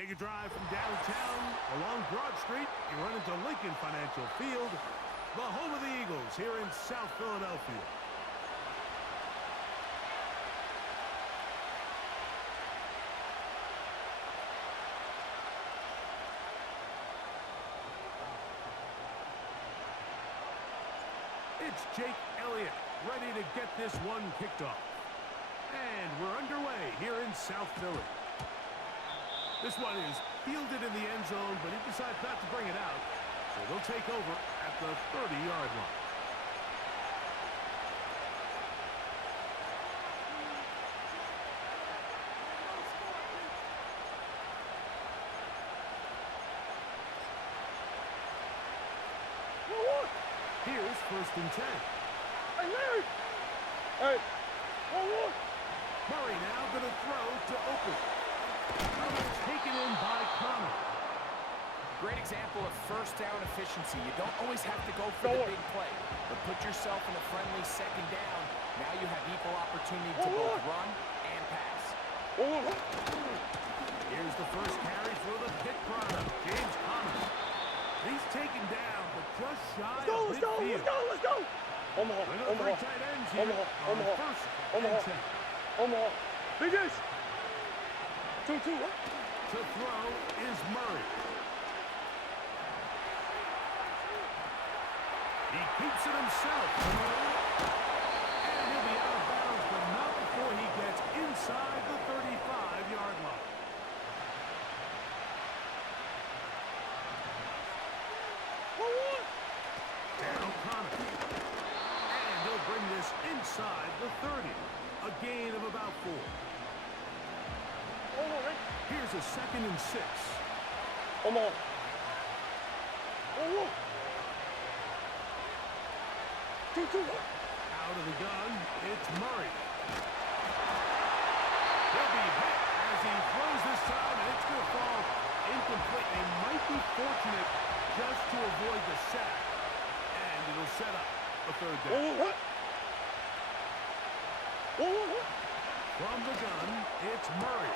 Take a drive from downtown along Broad Street. You run into Lincoln Financial Field, the home of the Eagles here in South Philadelphia. It's Jake Elliott ready to get this one kicked off. And we're underway here in South Philly. This one is fielded in the end zone, but he decides not to bring it out. So they'll take over at the 30-yard line. Here's 1st and 10. Hey, Larry! Hey! Murray now going to throw to Open. Taken in by Connor. Great example of first down efficiency. You don't always have to go for the big play, but put yourself in a friendly 2nd down. Now you have equal opportunity to both run and pass. Here's the first carry for the Pitt product, James Connor. He's taken down, but just shy of midfield. Let's go! Omaha. Tight ends here on 1st and 10. Omaha. Biggest! 2-2, huh? To throw is Murray. He keeps it himself. And he'll be out of bounds, but not before he gets inside the 35-yard line. Down Connor. And he'll bring this inside the 30. A gain of about 4. Here's a 2nd and 6. Omaha. Out of the gun, it's Murray. He'll be hit as he throws this time, and it's going to fall incomplete. They might be fortunate just to avoid the sack, and it'll set up a 3rd down. From the gun, it's Murray.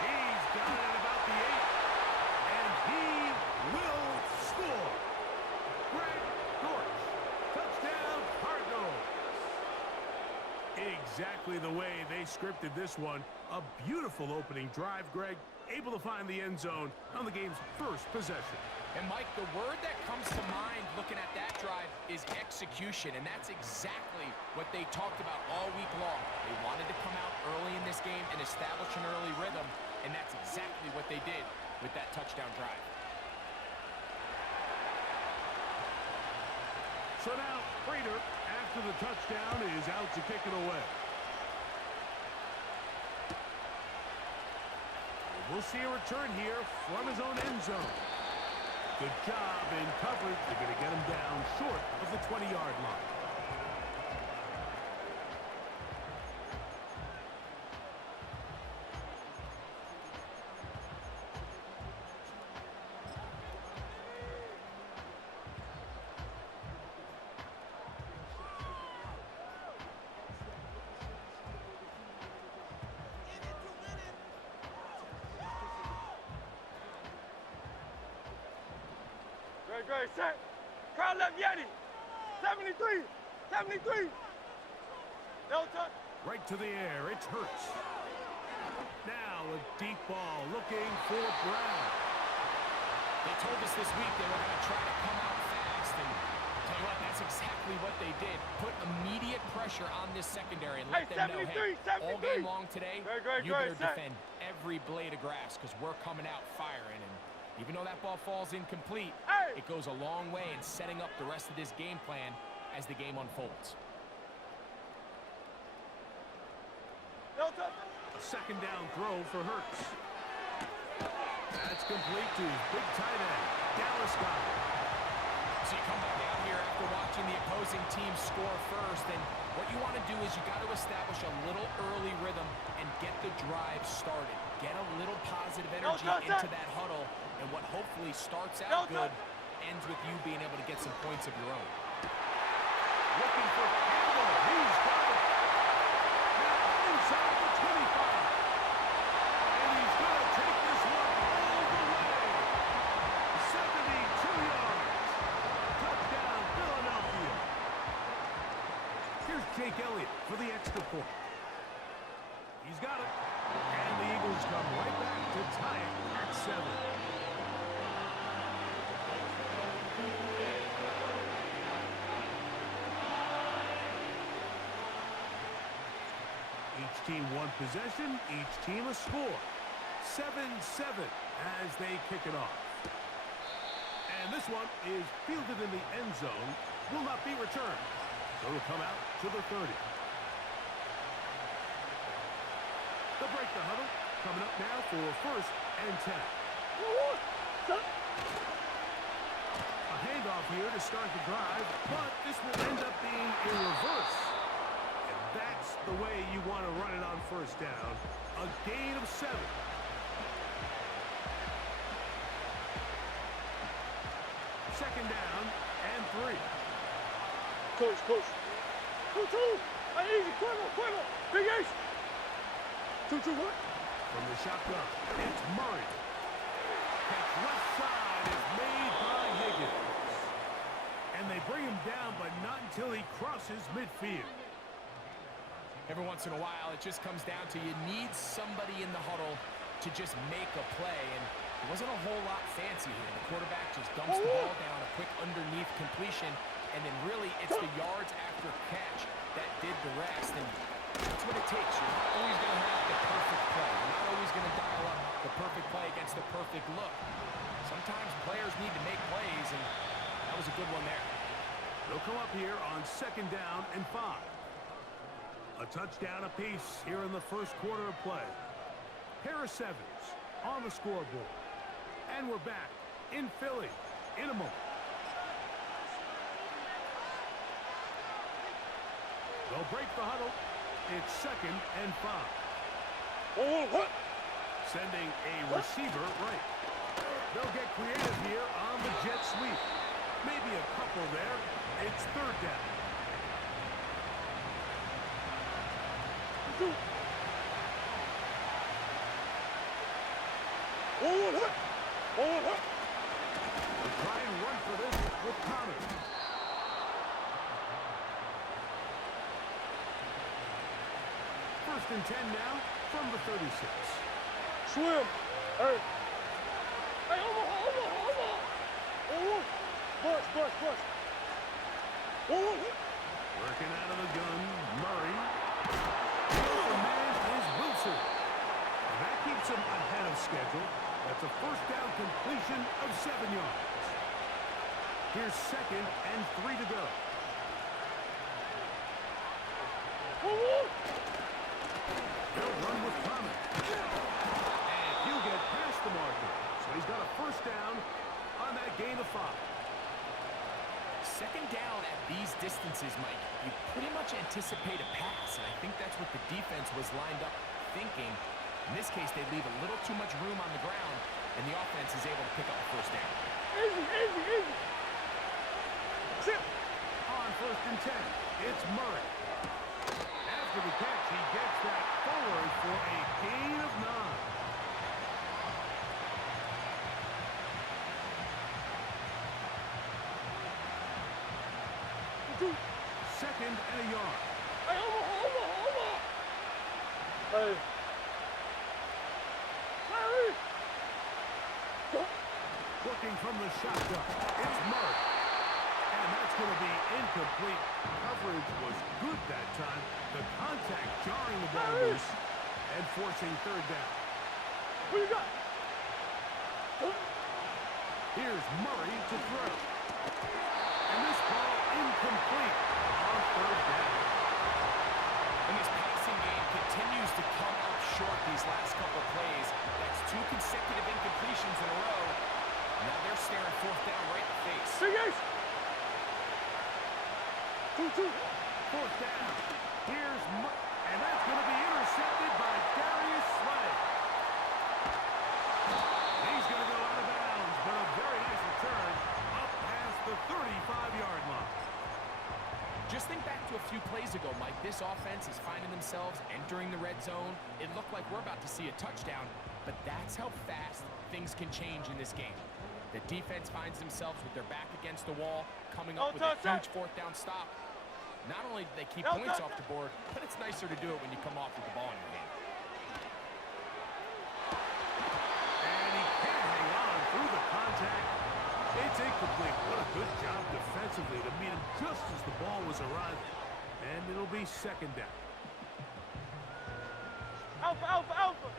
He's got it about the 8, and he will score. Greg Dortch, touchdown Cardinals. Exactly the way they scripted this one. A beautiful opening drive, Greg. Able to find the end zone on the game's first possession. And, Mike, the word that comes to mind looking at that drive is execution, and that's exactly what they talked about all week long. They wanted to come out early in this game and establish an early rhythm, and that's exactly what they did with that touchdown drive. So now, Prater, after the touchdown, is out to kick it away. We'll see a return here from his own end zone. Good job in coverage. They're going to get him down short of the 20-yard line. Great, set. Crowd left Yeti. 73. No touch. Right to the air. It's Hurts. Now a deep ball looking for Brown. They told us this week they were going to try to come out fast, and tell you what, that's exactly what they did. Put immediate pressure on this secondary and let them know, hey, all game long today, you better defend every blade of grass because we're coming out firing. And even though that ball falls incomplete, it goes a long way in setting up the rest of this game plan as the game unfolds. A 2nd down throw for Hurts. That's complete to his big tight end, Dallas Goedert. So you come back down here after watching the opposing team score first, and what you want to do is you got to establish a little early rhythm and get the drive started. Get a little positive energy into that huddle, and what hopefully starts out good ends with you being able to get some points of your own. Looking for Campbell. He's got it. Now inside the 25. And he's going to take this one Jake Elliott for the extra point. He's got it. And the Eagles come right back to tie it at 7. Each team one possession, each team a score. 7-7 as they kick it off. And this one is fielded in the end zone. Will not be returned. So it'll come out to the 30. They'll break the huddle. Coming up now for 1st and 10. A handoff here to start the drive, but this will end up being a reverse. And that's the way you want to run it on 1st down. A gain of 7. Second down and 3. Coach. 2-2. Easy, quiver. Big Ace. 2-2 what? From the shotgun, it's Murray. Catch left side is made by Higgins. And they bring him down, but not until he crosses midfield. Every once in a while, it just comes down to you need somebody in the huddle to just make a play. And it wasn't a whole lot fancy here. The quarterback just dumps the ball down, a quick underneath completion, and then really it's the yards after catch that did the rest. And that's what it takes. You're not always going to have the perfect play. You're not always going to dial up the perfect play against the perfect look. Sometimes players need to make plays, and that was a good one there. They'll come up here on 2nd down and 5. A touchdown apiece here in the 1st quarter of play. Pair of 7s on the scoreboard. And we're back in Philly in a moment. They'll break the huddle. It's 2nd and 5. Sending a receiver right. They'll get creative here on the jet sweep. Maybe a couple there. It's 3rd down. They'll try and run for this with Connor. First and 10 now from the 36. Swim. Hey, Omaha. Bus. Working out of the gun, Murray. The man is Wilson. And that keeps him ahead of schedule. That's a 1st down completion of 7 yards. Here's 2nd and 3 to go. They'll run with Thomas. And he'll get past the marker. So he's got a 1st down on that gain of 5. 2nd down at these distances, Mike, you pretty much anticipate a pass, and I think that's what the defense was lined up thinking. In this case, they leave a little too much room on the ground, and the offense is able to pick up a 1st down. Easy. Sit. On 1st and 10, it's Murray. After the catch, he gets that forward for a gain of 9. Second and a yard. Hey, Omaha. Hey. Looking from the shotgun, it's Murray. And that's going to be incomplete. Coverage was good that time. The contact jarring the ball loose and forcing 3rd down. Who you got? Here's Murray to throw. And this ball incomplete on 3rd down. And this passing game continues to come up short these last couple plays. That's 2 consecutive incompletions in a row. Now they're staring 4th down right in the face. Big Ace. 2-2. 4th down. Here's and that's going to be intercepted by Darius Slay. He's going to go out of bounds, but a very nice return up past the 35-yard line. Just think back to a few plays ago, Mike. This offense is finding themselves entering the red zone. It looked like we're about to see a touchdown, but that's how fast things can change in this game. The defense finds themselves with their back against the wall, coming up with a huge 4th down stop. Not only do they keep No, points no, off the board, but it's nicer to do it when you come off with the ball in your hand. And he can't hang on through the contact. It's incomplete. What a good job defensively to meet him just as the ball was arriving. And it'll be second down. Alpha, alpha, alpha.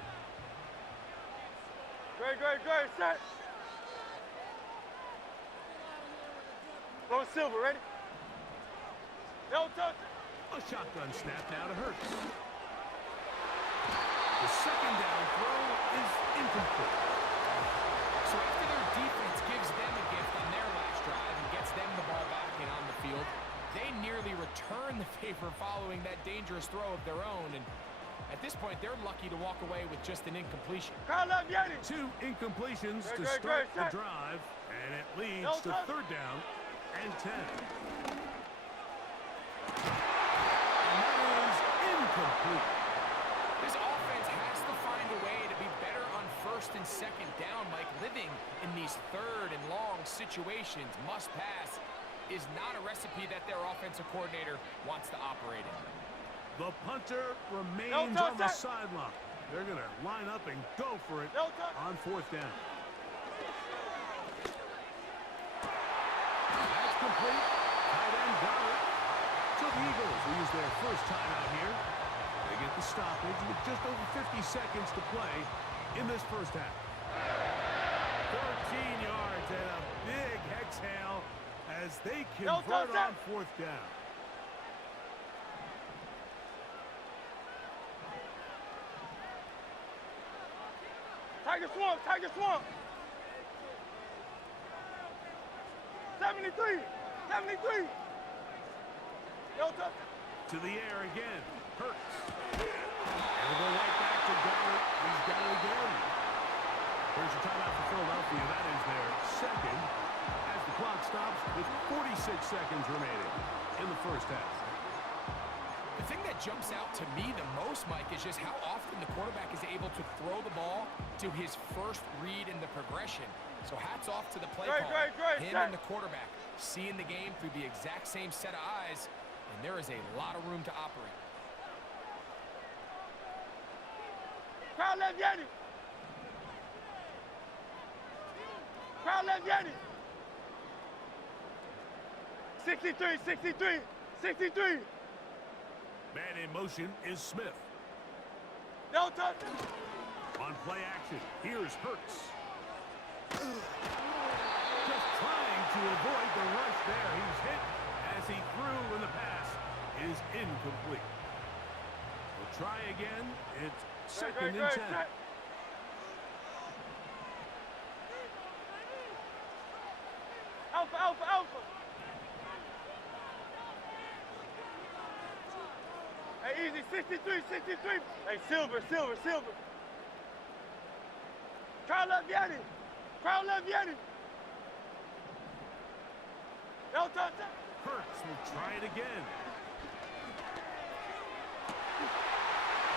Great, great, great, set. Going silver, ready? No touch. A shotgun snap now to Hurts. The second down throw is incomplete. So after their defense gives them a gift on their last drive and gets them the ball back and on the field, they nearly return the favor following that dangerous throw of their own. And at this point, they're lucky to walk away with just an incompletion. Carl left, Yanni. 2 incompletions to Great, start great, the drive, and it leads to third down and 10. And that is incomplete. This offense has to find a way to be better on first and second down. Like living in these third and long situations, must pass, is not a recipe that their offensive coordinator wants to operate in. The punter remains on the sideline. They're going to line up and go for it on fourth down. That's complete. Tight end got it. So the Eagles will use their first time out here. They get the stoppage with just over 50 seconds to play in this first half. 13 yards and a big exhale as they convert on fourth down. Tiger Swamp, Tiger Swamp. 73, 73. No touch. To the air again. Hurts. It'll go right back to Garrett. He's got it again. Here's your timeout for Philadelphia. That is their second as the clock stops with 46 seconds remaining in the first half. The thing that jumps out to me the most, Mike, is just how often the quarterback is able to throw the ball to his first read in the progression. So hats off to the play call. Him and the quarterback seeing the game through the exact same set of eyes, and there is a lot of room to operate. Crowd left, Yanni. Crowd left, Yanni. 63, 63, 63. Man in motion is Smith. No touch. On play action, here's Hurts. Just trying to avoid the rush there. He's hit as he threw, and the pass is incomplete. We'll try again. It's second and 10. Alpha, alpha, alpha. Hey, easy, 63, 63. Hey, silver, silver, silver. Crowd left, Yanni. Crowd left, Yanni. No touch. Hurts will try it again.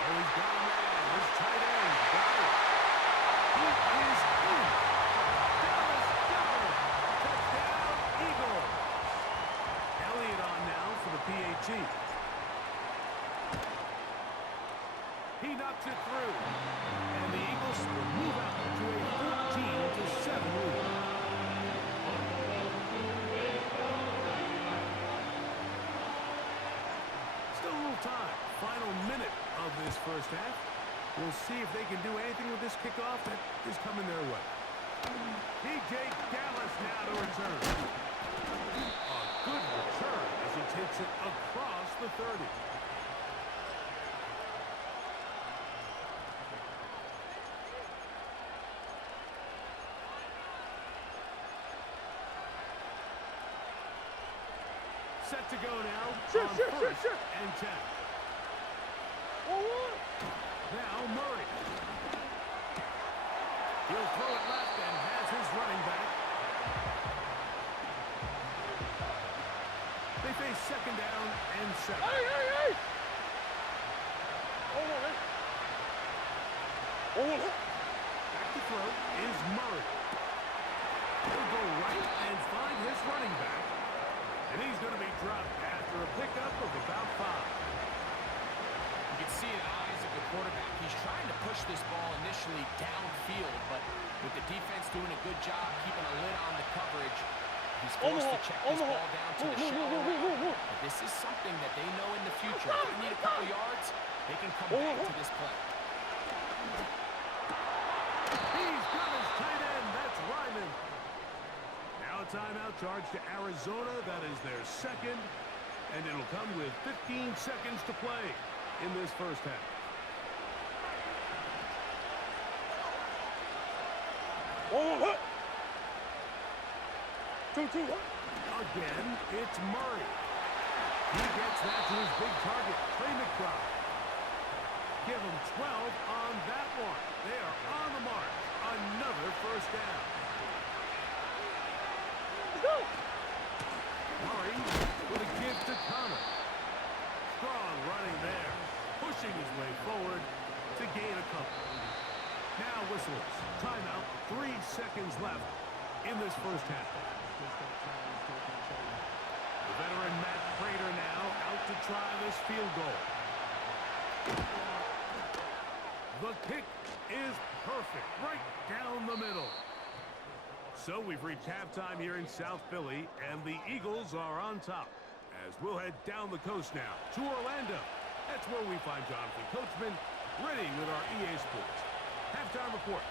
Oh, he's got him there. His tight end got it. He is in. Dallas got it. Touchdown, Eagles. Elliott on now for the PAT. He knocks it through. And the Eagles will move out to a 14-7 lead. Still a little time. Final minute of this first half. We'll see if they can do anything with this kickoff that is coming their way. P.J. Dallas now to return. A good return as he takes it across the 30. Set to go now on first and 10. Now Murray. He'll throw it left and has his running back. They face second down and 7. Hey! Hold on, hey. Hold on. Back to throw is Murray. He'll go right and find his running back. And he's going to be dropped after after a pickup of about 5. You can see in the eyes of the quarterback. He's trying to push this ball initially downfield, but with the defense doing a good job keeping a lid on the coverage, he's forced to check this ball down to the shallow end. But this is something that they know in the future. If they need a couple yards, they can come back to this play. He's got his tight end. That's Ryman. Now a timeout charge to Arizona. That is their second. And it'll come with 15 seconds to play in this first half. Again, it's Murray. He gets that to his big target, Trey McBride. Give him 12 on that one. They are on the march. Another first down. Murray with a give to Connor. Strong running there. Pushing his way forward to gain a couple. Now whistles. Timeout. 3 seconds left in this first half. The veteran Matt Prater now out to try this field goal. The kick is perfect. Right down the middle. So we've reached halftime here in South Philly, and the Eagles are on top. As we'll head down the coast now to Orlando. That's where we find Jonathan Coachman ready with our EA Sports halftime report.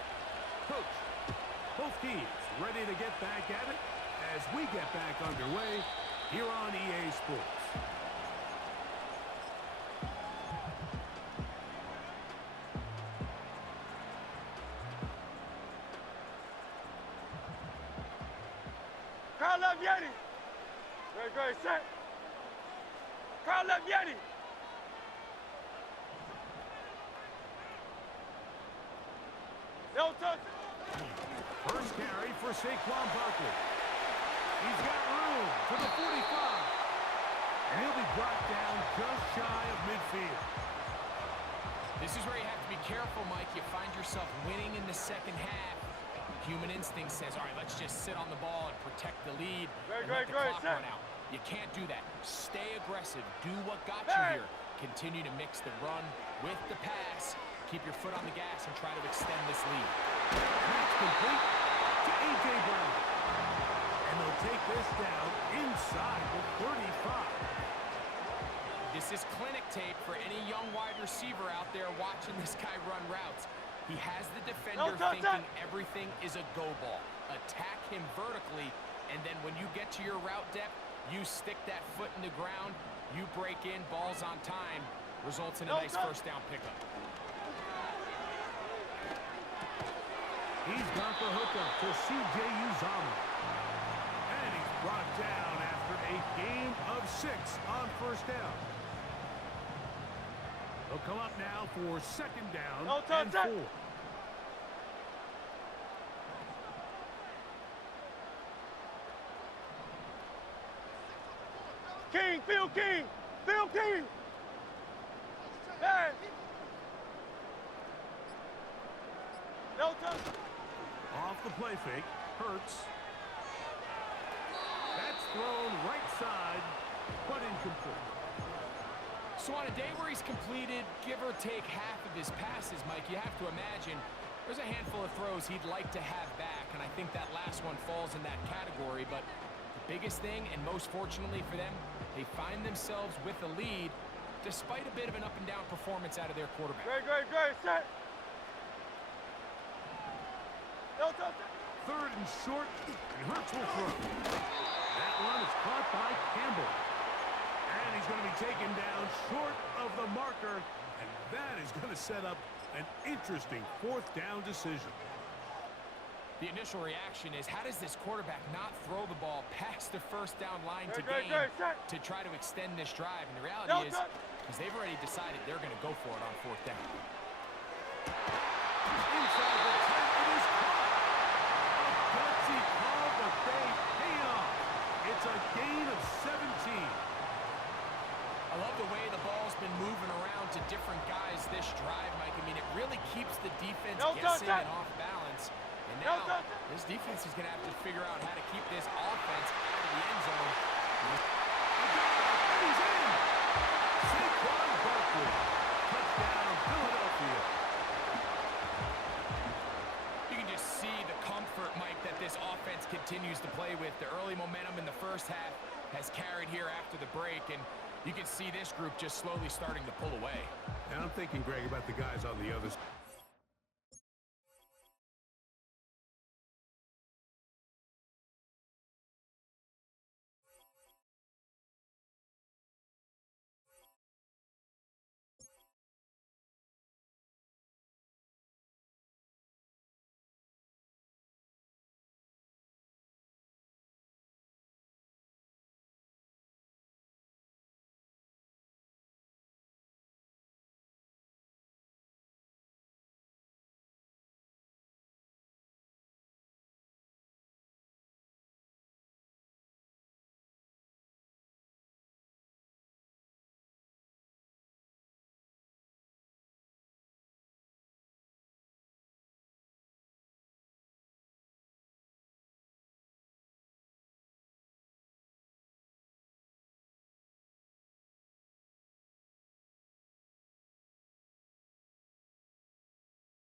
Coach, both teams ready to get back at it as we get back underway here on EA Sports. Carl left Yeti. Great, set. Carl left Yeti. No touch. First carry for Saquon Barkley. He's got room to the 45. And he'll be brought down just shy of midfield. This is where you have to be careful, Mike. You find yourself winning in the second half. Human instinct says, all right, let's just sit on the ball and protect the lead and let the clock run out. You can't do that. Stay aggressive. Do what got you here. Continue to mix the run with the pass. Keep your foot on the gas and try to extend this lead. That's complete to A.J. Brown. And they'll take this down inside the 35. This is clinic tape for any young wide receiver out there watching this guy run routes. He has the defender thinking everything is a go ball. Attack him vertically, and then when you get to your route depth, you stick that foot in the ground, you break in, balls on time, results in a nice first down pickup. He's got the hookup to C.J. Uzomah. And he's brought down after a gain of 6 on first down. They'll come up now for second down and 4. King, Phil King, Phil King. Hey. No touch. Off the play fake, Hurts. That's thrown right side, but incomplete. So on a day where he's completed, give or take half of his passes, Mike, you have to imagine there's a handful of throws he'd like to have back, and I think that last one falls in that category. But the biggest thing, and most fortunately for them, they find themselves with a lead despite a bit of an up-and-down performance out of their quarterback. Great, set. No touch. Third and short, and Hurts will throw. That one is caught by Campbell. And he's going to be taken down short of the marker, and that is going to set up an interesting fourth down decision. The initial reaction is, how does this quarterback not throw the ball past the first down line to try to extend this drive? And the reality is they've already decided they're going to go for it on fourth down. Inside the 10, it is caught. A gutsy call, but they pay off. It's a gain of 17. I love the way the ball's been moving around to different guys this drive, Mike. I mean, it really keeps the defense guessing and off balance. And now, this defense is going to have to figure out how to keep this offense out of the end zone. he's in. Saquon Barkley. Touchdown, Philadelphia. You can just see the comfort, Mike, that this offense continues to play with. The early momentum in the first half has carried here after the break, and you can see this group just slowly starting to pull away. And I'm thinking, Greg, about the guys on the other side.